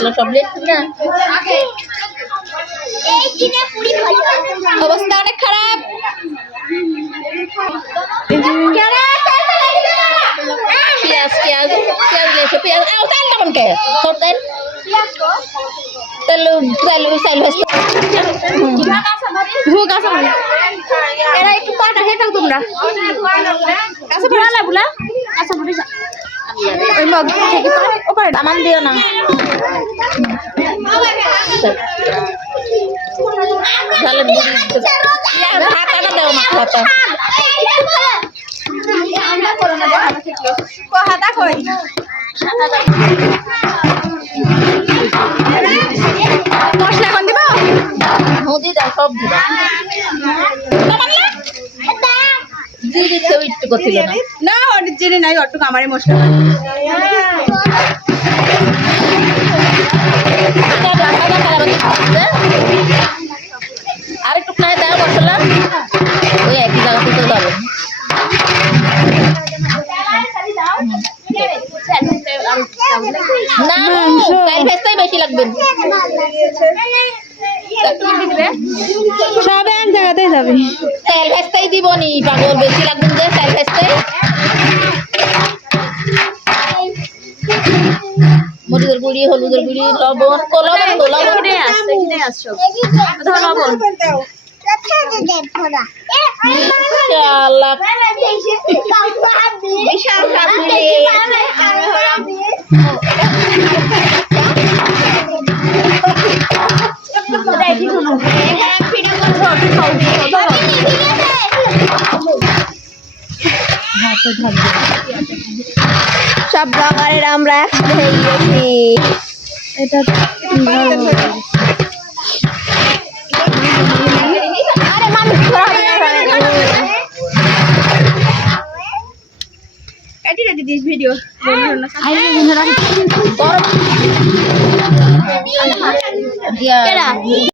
মশলা সব লিখছি না। অবস্থা অনেক খারাপ। পেঁয়াজ পেঁয়াজ পেঁয়াজ লেছে পেঁয়াজ তেল কেমন কে তেল তেল তেল চাইল এরা একটু পাটা খেয়ে থাক তোমরা কাছে পড়ালা বুলা কাছে পড়ে যা ওই মগ থেকে ওপারে আমান দিও না ঝালের বুড়ি ঢাকাটা দাও মাথাটা মশলা কোন দিব হদি দাও সব দিবা জিরে কেউ একটু করছিল না না ওটা জিরে নাই অটু আমারে মশলা আর একটু নাই দাও মশলা ওই একই জায়গা থেকে যাবে না তেল ভেজতেই বেশি লাগবে সব এক জায়গাতেই যাবে তেল ভেজতেই দিব নি পাগল বেশি লাগবে যে তেল ভেজতেই মরিচের গুঁড়ি হলুদের গুঁড়ি লবণ লবণ লবণ সব ব্লগারের আমরা একসাথে হয়ে গেছি এটা আরে মানুষ এটি দিস ভিডিও দিয়া